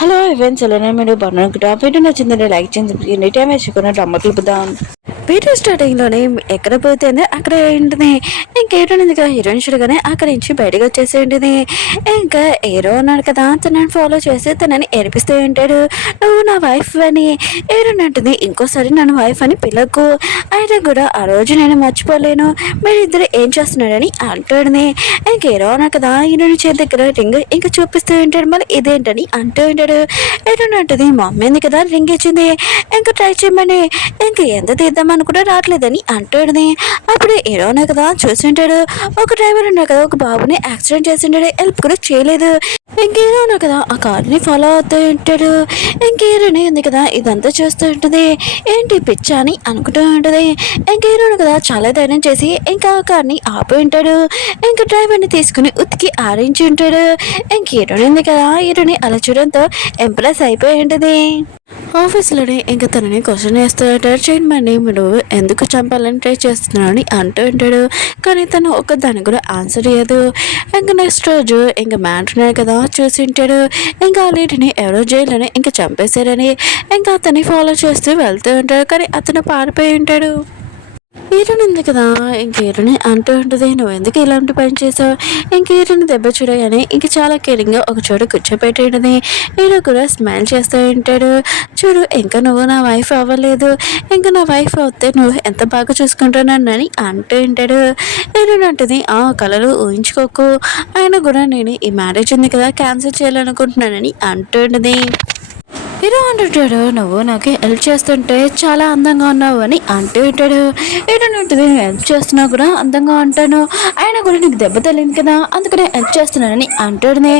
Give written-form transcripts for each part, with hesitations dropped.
Hello Evans ఎలా మీరు బాగున్నాను వీడియో నచ్చిందంటే లైక్ చేయండి ఎనీ టైం వేసుకున్న డ్రమ్మ క్లిపుదాం వీడియో స్టార్టింగ్లోనే ఎక్కడ పోతుంది అక్కడ ఏంటిది ఇంకేటోనింది కదా హీరోయిన్ చూడగానే అక్కడి నుంచి బయటకు వచ్చేసేంటిది. ఇంకా హీరో ఉన్నాడు కదా తనని ఫాలో చేసి తనని ఏడిపిస్తూ ఉంటాడు. నువ్వు నా వైఫ్ అని హీరోయిన్ అంటుంది. ఇంకోసారి నన్ను వైఫ్ అని పిలకు అయినా కూడా ఆ రోజు నేను మర్చిపోలేను, మీరిద్దరు ఏం చేస్తున్నాడని అంటాడుని. ఇంక హీరో ఉన్నాడు కదా హీరోయిన్ చేతి దగ్గర రింగ్ ఇంకా చూపిస్తూ ఉంటాడు. మళ్ళీ ఇదేంటని అంటూ ఉంటాడు. హీరోయిన్ అంటుంది మా అమ్మ కదా రింగ్ ఇచ్చింది, ఇంకా ట్రై చేయమని, ఇంక ఎంత తీద్దామని కూడా రావట్లేదని అంటాడుని. అప్పుడు హీరోనే కదా చూసింటాడు. ఒక డ్రైవర్ ఉన్నాడు కదా ఒక బాబుని యాక్సిడెంట్ చేసింటాడు, హెల్ప్ కూడా చేయలేదు. ఇంకేదో ఉన్నా కదా ఆ కార్ని ఫాలో అవుతూ ఉంటాడు. ఇంకేరోనే ఉంది కదా ఇదంతా చూస్తూ ఉంటుంది. ఏంటి పిచ్చ అని అనుకుంటూ ఉంటుంది. ఇంకేరోను కదా చాలా ధైర్యం చేసి ఇంకా ఆ కార్ని ఆపి ఉంటాడు. ఇంకా డ్రైవర్ని తీసుకుని ఉతికి ఆరించి ఉంటాడు. ఇంకేరోనే ఉంది కదా హీరోని అలా చూడడంతో ఇంప్రెస్ అయిపోయి ఉంటుంది. ఆఫీస్లోనే ఇంకా తనని క్వశ్చన్ వేస్తూ ఉంటాడు. చైర్మన్ని నువ్వు ఎందుకు చంపాలని ట్రై చేస్తున్నావు అని అంటూ ఉంటాడు. కానీ తను ఒక దాన్ని కూడా ఆన్సర్ ఇయ్యదు. ఇంకా నెక్స్ట్ రోజు ఇంకా మ్యాటర్ కదా చూసి ఉంటాడు. ఇంకా ఆ లేడీని ఎవరో జైల్లోనే ఇంకా చంపేశారని ఇంకా అతన్ని ఫాలో చేస్తూ వెళ్తూ ఉంటాడు. కానీ అతను పారిపోయి ఉంటాడు. హీరోని ఉంది కదా ఇంక హీరోని అంటూ ఉంటుంది నువ్వు ఎందుకు ఇలాంటి పని చేసావు. ఇంక హీరోని దెబ్బ చూడగానే ఇంక చాలా కేరింగ్గా ఒక చోట కూర్చోపెట్టి ఉంటుంది. హీరో కూడా స్మైల్ చేస్తూ ఉంటాడు. చూడు ఇంకా నువ్వు నా వైఫ్ అవ్వలేదు, ఇంకా నా వైఫ్ అవుతే నువ్వు ఎంత బాగా చూసుకుంటున్నానని అంటూ ఉంటాడు. హీరోని అంటుంది ఆ కళలు ఊహించుకోకు, ఆయన కూడా నేను ఈ మ్యారేజ్ ఉంది కదా క్యాన్సిల్ చేయాలనుకుంటున్నానని అంటూ ఉంటుంది. హీరో అంటుంటాడు నువ్వు నాకు హెల్ప్ చేస్తుంటే చాలా అందంగా ఉన్నావు అని అంటూ ఉంటాడు. హీరో ఉంటుంది హెల్ప్ చేస్తున్నా కూడా అందంగా ఉంటాను, ఆయన కూడా నీకు దెబ్బ తెలియదు కదా అందుకనే హెల్ప్ చేస్తున్నానని అంటాడునే.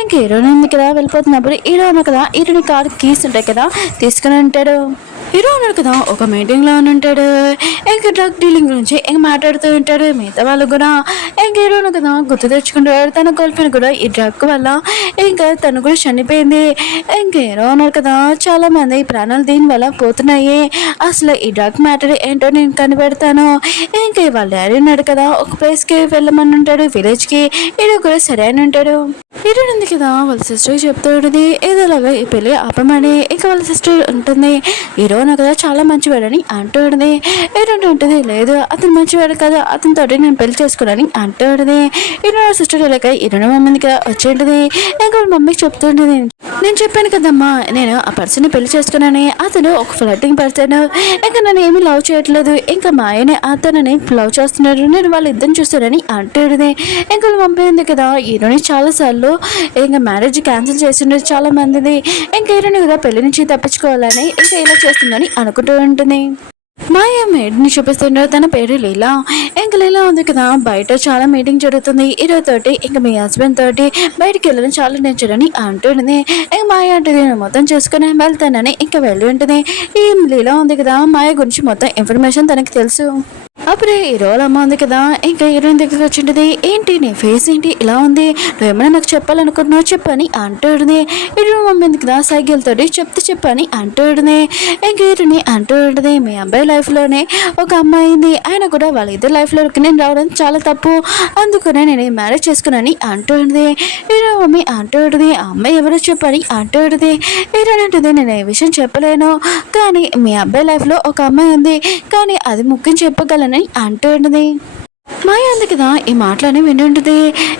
ఇంక హీరోని ఉంది కదా వెళ్ళిపోతున్నప్పుడు హీరో అన్న కదా హీరోని కారు కీస్ ఉంటాయి కదా తీసుకుని ఉంటాడు. హీరో ఉన్నాడు కదా ఒక మీటింగ్లో ఉంటాడు. ఇంక డ్రగ్ డీలింగ్ గురించి ఇంక మాట్లాడుతూ ఉంటాడు. మిగతా వాళ్ళు కూడా ఇంక హీరోను కదా గుర్తు తెచ్చుకుంటాడు. తన గర్ల్ ఫ్రెండ్ కూడా ఈ డ్రగ్ వల్ల ఇంకా తను కూడా చనిపోయింది. ఇంక హీరో ఉన్నాడు కదా చాలా మంది ప్రాణాలు దీని వల్ల పోతున్నాయి, అసలు ఈ డ్రగ్ మ్యాటర్ ఏంటో నేను కనిపెడతాను. ఇంక వాళ్ళ డాడీ ఉన్నాడు కదా ఒక ప్లేస్కి వెళ్ళమని ఉంటాడు, విలేజ్కి. హీరో కూడా సరే అని ఉంటాడు. హీరో ఉంది కదా వాళ్ళ సిస్టర్కి చెప్తూ ఉంటుంది ఏదోలాగా ఈ పెళ్ళి ఆపమని. ఇంకా వాళ్ళ సిస్టర్ ఉంటుంది హీరో కదా చాలా మంచివాడని అంటూ ఉంటుంది. హీరోని ఉంటుంది లేదు అతను మంచివాడు కదా అతనితో నేను పెళ్లి చేసుకోవాలని అంటూ ఉంటుంది. హీరో సిస్టర్ ఇలాగ హీరోని మమ్మీని కదా వచ్చి ఉంటుంది. ఇంకా వాళ్ళ మమ్మీకి చెప్తుంటుంది నేను చెప్పాను కదమ్మా నేను ఆ పర్సన్ని పెళ్లి చేసుకున్నాను, అతను ఒక ఫ్లర్టింగ్ పర్సన్, ఇంకా నన్ను ఏమీ లవ్ చేయట్లేదు, ఇంకా మా ఆయనే అతనని లవ్ చేస్తున్నాడు, నేను వాళ్ళు ఇద్దరిని చూస్తానని అంటాడుది. ఇంకా వాళ్ళ మమ్మీ ఉంది కదా హీరోని చాలాసార్లు ఇంకా మ్యారేజ్ క్యాన్సిల్ చేసిండే చాలా మందిది. ఇంకా హీరోని కదా పెళ్లి నుంచి తప్పించుకోవాలని ఇంకా ఇలా చేస్తుందని అనుకుంటూ ఉంటుంది. మాయ మేడ్ని చూపిస్తుండే తన పేరు లీలా. ఇంక లీలా ఉంది కదా బయట చాలా మీటింగ్ జరుగుతుంది హీరో తోటి, ఇంకా మీ హస్బెండ్ తోటి బయటికి వెళ్ళడం చాలా నేర్చుడని అంటుంది. ఇంక మాయ అంటే నేను మొత్తం చేసుకుని వెళ్తానని ఇంకా వెళ్ళి ఉంటుంది. ఈ లీలా ఉంది కదా మాయ గురించి మొత్తం ఇన్ఫర్మేషన్ తనకి తెలుసు. అప్పుడే హీరోల అమ్మ ఉంది కదా ఇంకా హీరోయిన్ దగ్గరికి వచ్చింటుంది. ఏంటి నీ ఫేస్ ఏంటి ఇలా ఉంది, నువ్వేమైనా నాకు చెప్పాలనుకుంటున్నావు చెప్పని అంటుంది. హీరో మమ్మీ ఉంది కదా సైకిల్ తోటి చెప్పని అంటుంది. ఇంకా హీరోని అంటూ ఉంటుంది మీ అబ్బాయి లైఫ్లోనే ఒక అమ్మాయి ఉంది, ఆయన కూడా వాళ్ళ ఇద్దరు లైఫ్లోకి నేను రావడం చాలా తప్పు, అందుకనే నేను మ్యారేజ్ చేసుకున్నాను అంటుంది. హీరో మమ్మీ అంటుంది ఆ అమ్మాయి ఎవరో చెప్పని అంటుంది. హీరోని అంటుంది నేను ఈ విషయం చెప్పలేను, కానీ మీ అబ్బాయి లైఫ్లో ఒక అమ్మాయి ఉంది, కానీ అది ముఖ్యం చెప్పగలను అంటూ ఉంటుంది. మాయ ఉంది కదా ఈ మాటలని వింటుంటుంది.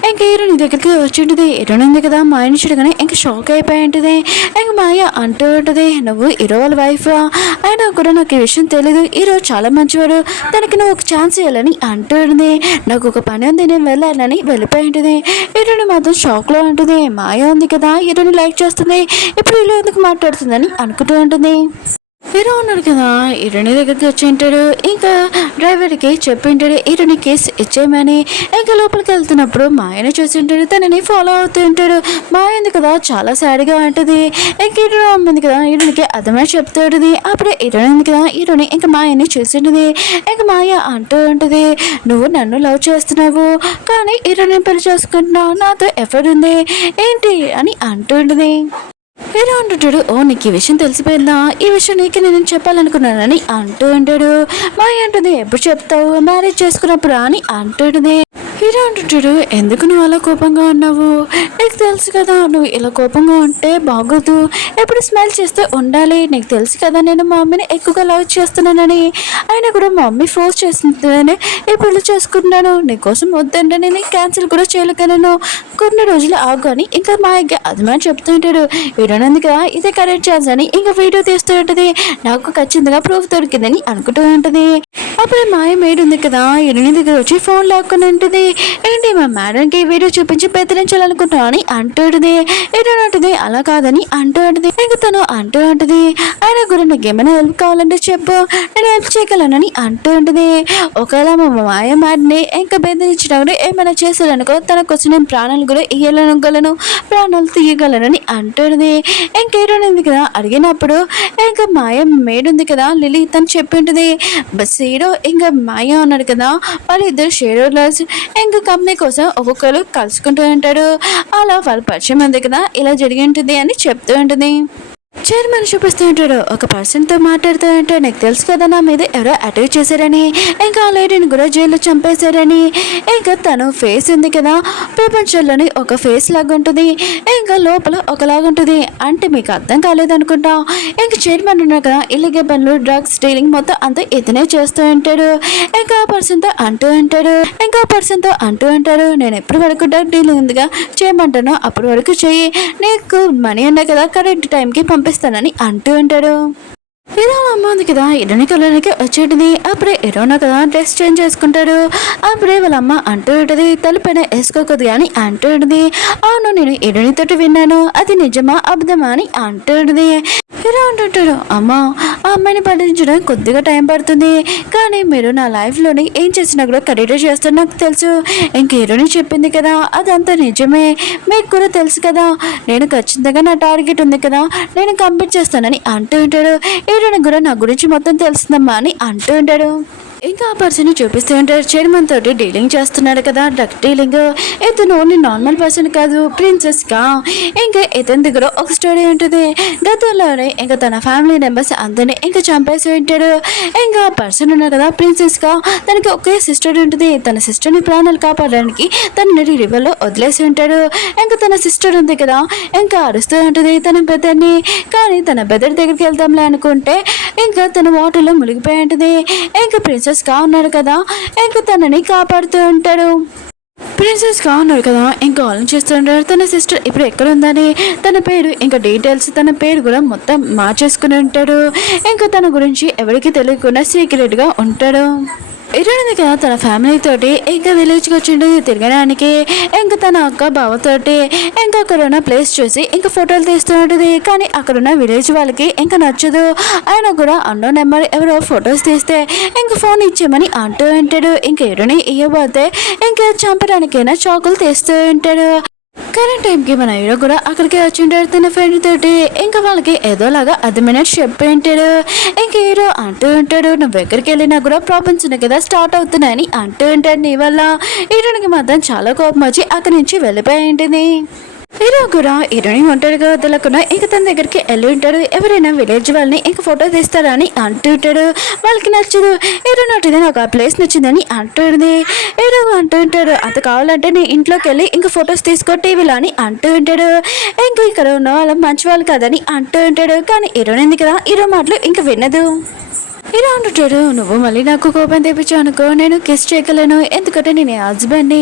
ఇంక హీరోని దగ్గరికి వచ్చి ఉంటుంది. హీరోని ఉంది కదా మాయని చూడగానే ఇంక షాక్ అయిపోయి ఉంటుంది. ఇంక మాయ అంటూ ఉంటుంది నువ్వు హీరో వాళ్ళ వైఫ్, అయినా కూడా నాకు ఈ విషయం తెలీదు, హీరో చాలా మంచివాడు, తనకి నువ్వు ఒక ఛాన్స్ ఇవ్వాలని అంటూ ఉంటుంది. నాకు ఒక పని ఉంది నేను వెళ్ళాలని వెళ్ళిపోయి ఉంటుంది. హీరోని మాత్రం షాక్లో ఉంటుంది. మాయ ఉంది కదా హీరోని లైక్ చేస్తుంది, ఇప్పుడు హీరో ఎందుకు మాట్లాడుతుందని అనుకుంటూ ఉంటుంది. హీరో ఉన్నాడు కదా హీరోని దగ్గరికి వచ్చి ఉంటాడు. ఇంకా డ్రైవర్కి చెప్పి ఉంటాడు హీరోని కేసు ఇచ్చేయమని. ఇంకా లోపలికి వెళ్తున్నప్పుడు మాయని చూసి ఉంటాడు, తనని ఫాలో అవుతూ ఉంటాడు. మాయ ఉంది కదా చాలా సాడ్గా ఉంటుంది. ఇంక హీరో ఉంది కదా హీరోనికి అర్థమై చెప్తాడుది. అప్పుడే హీరోని ఉంది కదా హీరోని ఇంకా మాయని చూసి ఉంటుంది. ఇంకా మాయ అంటూ ఉంటుంది నువ్వు నన్ను లవ్ చేస్తున్నావు, కానీ హీరోని పెళ్లి చేసుకుంటున్నావు, నాతో ఎఫర్ట్ ఉంది ఏంటి అని అంటూ ఉంటుంది. హీరో అంటుంటాడు, ఓ నీకు ఈ విషయం తెలిసిపోయిందా, ఈ విషయం నీకు నేను చెప్పాలనుకున్నానని అంటూ ఉంటాడు. మాయ అంటుంది, ఎప్పుడు చెప్తావు, మ్యారేజ్ చేసుకున్నప్పుడు అని అంటుంటుంది. హీరో అంటుంటాడు, ఎందుకు నువ్వు అలా కోపంగా ఉన్నావు, నీకు తెలుసు కదా నువ్వు ఇలా కోపంగా ఉంటే బాగోదు, ఎప్పుడు స్మైల్ చేస్తే ఉండాలి, నీకు తెలుసు కదా నేను మా మమ్మీని ఎక్కువగా లవ్ చేస్తున్నానని, అయినా కూడా మా మమ్మీ ఫోర్స్ చేస్తుందని ఈ పెళ్లి చేసుకున్నాను, నీకోసం వద్దంటే నేను క్యాన్సిల్ కూడా చేయలేకను, కొన్ని రోజులు ఆగు అని ఇంకా మా అభిమాని చెప్తూ ఉంటాడు. హీరోనందుగా ఇదే కరెక్ట్ ఛాన్స్ అని ఇంకా వీడియో తీస్తూ ఉంటుంది. నాకు ఖచ్చితంగా ప్రూఫ్ దొరికిందని అనుకుంటూ ఉంటుంది. అప్పుడు మాయ మేడ్ ఉంది కదా, హీరోని దగ్గర వచ్చి ఫోన్ లాక్కొని ఉంటుంది. ఏంటి మా మేడంకి వీడియో చూపించి బెదిరించాలనుకుంటున్నా అని అంటూ ఉంటుంది. హీరోయిన్ అంటుంది, అలా కాదని అంటూ ఉంటుంది. ఇంకా తను అంటూ ఉంటుంది, ఆయన కూడా నీకు ఏమైనా హెల్ప్ కావాలంటే చెప్పు, నేను హెల్ప్ చేయగలనని అంటూ ఉంటుంది. ఒకవేళ మా మాయ మ్యాడ్ని ఇంకా బెదిరించినప్పుడు ఏమైనా చేశారనుకో తన కోసం నేను ప్రాణాలు కూడా ఇయ్యగలను, ప్రాణాలు తీయగలనని అంటుంది. ఇంకా హీరోయిన్ ఉంది కదా అడిగినప్పుడు ఇంకా మాయ మేడ్ ఉంది కదా లిలీ తను చెప్పి ఉంటుంది. బస్ హీరో ఇంకా మాయ ఉన్నాడు కదా, వాళ్ళిద్దరు షేరోలర్స్ ఇంకా కంపెనీ కోసం ఒక్కొక్కరు కలుసుకుంటూ ఉంటాడు. అలా వాళ్ళ పరిచయం ఉంది కదా ఇలా జరిగి ఉంటుంది అని చెప్తూ ఉంటుంది. చైర్మన్ చూపిస్తూ ఉంటాడు, ఒక పర్సన్తో మాట్లాడుతూ ఉంటాడు, నీకు తెలుసు కదా నా మీద ఎవరో అటాక్ చేశారని, ఇంకా ఆ లేడీని కూడా జైల్లో చంపేశారని, ఇంకా తను ఫేస్ ఉంది కదా ప్రపంచంలోని ఒక ఫేస్ లాగా ఉంటుంది, ఇంకా లోపల ఒకలాగా ఉంటుంది, అంటే మీకు అర్థం కాలేదనుకుంటా. ఇంకా చైర్మన్ ఉన్నాడు కదా ఇల్లీగల్ పనులు డ్రగ్స్ డీలింగ్ మొత్తం అంతా ఇతనే చేస్తూ ఉంటాడు. ఇంకా ఆ పర్సన్తో అంటూ ఉంటాడు, నేను ఎప్పటి వరకు డ్రగ్ డీలింగ్ ఉందిగా చేయమంటానో అప్పటి వరకు చెయ్యి, నీకు మనీ ఉన్నాయి కదా కరెక్ట్ టైంకి పంపిస్తానని అంటూ ఉంటాడు. హీరో అమ్మ ఉంది కదా ఇరుని కలర్కి వచ్చేటిది. అప్పుడే హీరోనా కదా డ్రెస్ చేంజ్ చేసుకుంటాడు. అప్పుడే వాళ్ళ అమ్మ అంటూ ఉంటుంది, తలపైన వేసుకోకూడదు అని అంటూ ఉంటుంది. అవును నేను ఇరునితోటి విన్నాను, అది నిజమా అబద్ధమా అని అంటూ ఉంటుంది. హీరో అంటుంటాడు, అమ్మ ఆ అమ్మాయిని పట్టించడం కొద్దిగా టైం పడుతుంది, కానీ మీరు నా లైఫ్లోని ఏం చేసినా కూడా కరెక్ట్ చేస్తాను నాకు తెలుసు. ఇంక హీరోని చెప్పింది కదా అదంతా నిజమే, మీకు కూడా తెలుసు కదా, నేను ఖచ్చితంగా నా టార్గెట్ ఉంది కదా నేను కంప్లీట్ చేస్తానని అంటూ ఉంటాడు. హీరోని కూడా నా గురించి మొత్తం తెలుస్తుందమ్మా అని అంటూ ఉంటాడు. ఇంకా ఆ పర్సన్ చూపిస్తూ ఉంటారు, చైర్మన్ తోటి డీలింగ్ చేస్తున్నాడు కదా డ్రగ్ డీలింగ్, ఇతను ఓన్లీ నార్మల్ పర్సన్ కాదు ప్రిన్సెస్ గా. ఇంకా ఇతని దగ్గర ఒక స్టోరీ ఉంటుంది, గతంలోనే ఇంకా తన ఫ్యామిలీ మెంబర్స్ అందరినీ ఇంకా చంపేసి ఉంటాడు. ఇంకా ఆ పర్సన్ ఉన్నారు కదా ప్రిన్సెస్ గా, తనకి ఒకే సిస్టర్ ఉంటుంది, తన సిస్టర్ని ప్రాణాలు కాపాడడానికి తనని రివర్లో వదిలేసి ఉంటాడు. ఇంకా తన సిస్టర్ ఉంది కదా ఇంకా అరుస్తూ ఉంటుంది తన బెదర్ని, కానీ తన బెదర్ దగ్గరికి వెళ్తాంలే అనుకుంటే ఇంకా తన వాటర్లో మునిగిపోయి ఉంటుంది. ఇంకా ప్రిన్సెస్ గా ఉన్నాడు కదా ఇంకా తనని కాపాడుతూ ఉంటాడు. ప్రిన్సెస్ గా ఉన్నాడు కదా ఇంకా ఆలోచిస్తుంటాడు తన సిస్టర్ ఇప్పుడు ఎక్కడ ఉందని, తన పేరు ఇంకా డీటెయిల్స్ తన పేరు కూడా మొత్తం మార్చేసుకుని ఉంటాడు. ఇంకా తన గురించి ఎవరికి తెలియకుండా సీక్రెట్ గా ఉంటాడు. ఇరుంది కదా తన ఫ్యామిలీ తోటి ఇంకా విలేజ్కి వచ్చిండు తిరగడానికి. ఇంకా తన అక్క బావతోటి ఇంకా అక్కడ ఉన్న ప్లేస్ చూసి ఇంకా ఫోటోలు తీస్తూ ఉంటుంది, కానీ అక్కడున్న విలేజ్ వాళ్ళకి ఇంకా నచ్చదు. ఆయన కూడా అన్నో నెంబర్ ఎవరో ఫొటోస్ తీస్తే ఇంకా ఫోన్ ఇచ్చేయమని అంటూ ఉంటాడు. ఇంక ఎరుని ఇవ్వబోతే ఇంకా చంపడానికైనా చాకులు తీస్తూ ఉంటాడు. కరెంట్ టైంకి మన హీరో కూడా అక్కడికి వచ్చి ఉంటాడు తన ఫ్రెండ్ తోటి. ఇంకా వాళ్ళకి ఏదోలాగా అర్థమైనట్టు చెప్పి ఉంటాడు. ఇంకా హీరో అంటూ ఉంటాడు, నువ్వు ఎక్కడికి వెళ్ళినా కూడా ప్రాబ్లమ్స్ ఉన్నాయి కదా స్టార్ట్ అవుతున్నాయని అంటూ ఉంటాడు. నీ వల్ల హీరోనికి మాత్రం చాలా కోపం వచ్చి అక్కడి నుంచి వెళ్ళిపోయి ఉంటుంది. హీరో కూడా హీరోని ఒంటరిగా వదలకుండా ఇంక తన దగ్గరికి వెళ్ళి ఉంటాడు. ఎవరైనా విలేజ్ వాళ్ళని ఇంక ఫోటో తీస్తారా అని అంటూ ఉంటాడు. వాళ్ళకి నచ్చదు. హీరో నటిది నాకు ఆ ప్లేస్ నచ్చిందని అంటుంది. హీరో అంటూ ఉంటాడు, అది కావాలంటే నీ ఇంట్లోకి వెళ్ళి ఇంక ఫొటోస్ తీసుకో టీవీలో అని అంటూ ఉంటాడు. ఇంకా ఇక్కడ ఉన్న వాళ్ళు మంచి వాళ్ళు కాదని అంటూ ఉంటాడు. కానీ హీరోని ఎందుకు కదా హీరో మాటలు ఇంక వినదు. హీరో అంటుంటాడు, నువ్వు మళ్ళీ నాకు కోపం తెప్పించావు అనుకో నేను కిస్ చేయగలను, ఎందుకంటే నేను హస్బెండ్ని,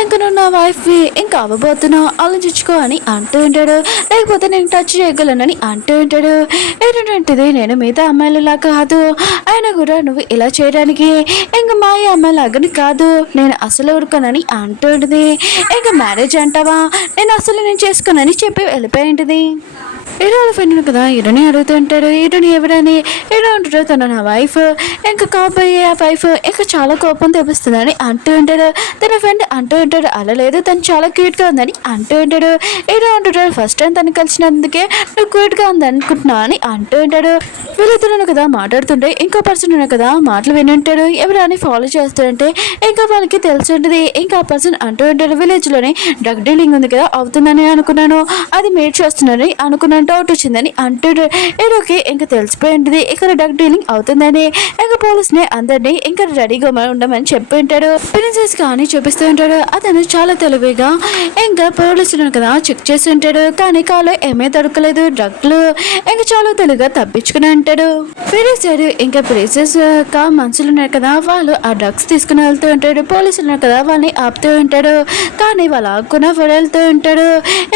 ఇంకా నువ్వు నా వైఫ్వి, ఇంకా అవ్వబోతున్నావు ఆలోచించుకో అని అంటూ ఉంటాడు. లేకపోతే నేను టచ్ చేయగలనని అంటూ ఉంటాడు. ఏంటంటే నేను మిగతా అమ్మాయిలలా కాదు, అయినా కూడా నువ్వు ఇలా చేయడానికి ఇంకా మా అమ్మాయిలాగని కాదు, నేను అసలు ఊరుకోనని అంటూ ఉంటుంది. ఇంకా మ్యారేజ్ అంటావా, నేను చేసుకోనని చెప్పి వెళ్ళిపోయి ఉంటుంది. హీరోల ఫ్రెండ్ కదా హీరోని అడుగుతూ ఉంటాడు, హీరోని ఎవరని. హీరో అంటాడు, తన నా వైఫ్, ఇంకా కాబోయే ఆ వైఫ్ ఇంకా చాలా కోపం తెప్పిస్తుందని అంటూ ఉంటాడు. తన ఫ్రెండ్ అంటూ ఉంటాడు, అలా లేదు తను చాలా క్యూట్గా ఉందని అంటూ ఉంటాడు. హీరో అంటుంటాడు, ఫస్ట్ టైం తను కలిసినందుకే నువ్వు క్యూట్గా ఉంది అనుకుంటున్నా అని అంటూ ఉంటాడు. వీళ్ళిద్దరు కదా మాట్లాడుతుంటే ఇంకో పర్సన్ ఉన్నా కదా మాటలు వినుంటాడు. ఎవరైనా ఫాలో చేస్తుంటే ఇంకా వాళ్ళకి తెలిసి ఉంటుంది. ఇంకా ఆ పర్సన్ అంటూ ఉంటాడు, విలేజ్లోనే డ్రగ్ డీలింగ్ ఉంది కదా అవుతుందని అనుకున్నాను, అది మేడ్ చేస్తున్నారని అనుకున్నాను డౌట్ వచ్చిందని అంటాడు. హీరోకి ఇంకా తెలిసిపోయింది ఇక్కడ డ్రగ్ డీలింగ్ అవుతుందని. ఇంకా పోలీసుని అందరినీ ఇంకా రెడీగా ఉండమని చెప్పి ఉంటాడు. ప్రిన్సెస్ కానీ చూపిస్తూ ఉంటాడు. అతను చాలా తెలివిగా ఇంకా పోలీసులను కదా చెక్ చేసి ఉంటాడు. కానీ కాలో ఏమీ దొరకలేదు డ్రగ్లు. ఇంకా చాలా తెలివిగా తప్పించుకుని ఉంటాడు. వేరే సైడ్ ఇంకా ప్రిన్సెస్ మనుషులు ఉన్నారు కదా వాళ్ళు ఆ డ్రగ్స్ తీసుకుని వెళ్తూ ఉంటాడు. పోలీసులు ఉన్నారు కదా వాళ్ళని ఆపుతూ ఉంటాడు. కానీ వాళ్ళు ఆకున వెళ్తూ ఉంటాడు.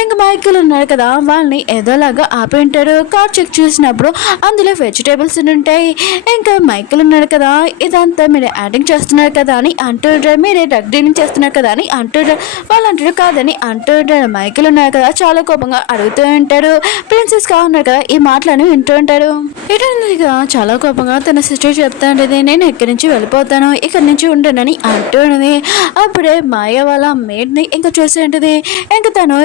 ఇంకా మైకిల్ ఉన్నారు కదా వాళ్ళని ఏదోలాగా ఆపి ఉంటాడు. కార్ చెక్ చేసినప్పుడు అందులో వెజిటేబుల్స్ ఉంటాయి. ఇంకా మైకిల్ ఉన్నాడు కదా ఇదంతా మీరు యాక్టింగ్ చేస్తున్నారు కదా అని అంటుంటారు. మీరే డ్రగ్ డీలింగ్ చేస్తున్నారు కదా అని అంటుంటారు. వాళ్ళు అంటారు కాదని అంటుంటాడు. మైకిల్ ఉన్నారు కదా చాలా కోపంగా అడుగుతూ ఉంటాడు. ప్రిన్సెస్ గా ఉన్నారు కదా ఈ మాటలను వింటూ ఉంటాడు. ఇటగా చాలా కోపంగా తన సిస్టర్ చెప్తా ఉంటుంది నేను ఇక్కడి నుంచి వెళ్ళిపోతాను ఇక్కడి నుంచి ఉండనని అంటున్నది. అప్పుడే మాయ వాళ్ళ మేడ్ని ఇంకా చూసి ఉంటుంది. ఇంకా తను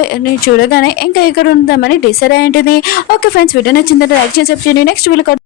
చూడగానే ఇంకా ఇక్కడ ఉందామని డిసైడ్ అయి ఉంటుంది. ఓకే ఫ్రెండ్స్ వీడియో నచ్చిందంటే లైక్ చేసి నెక్స్ట్ వీడియో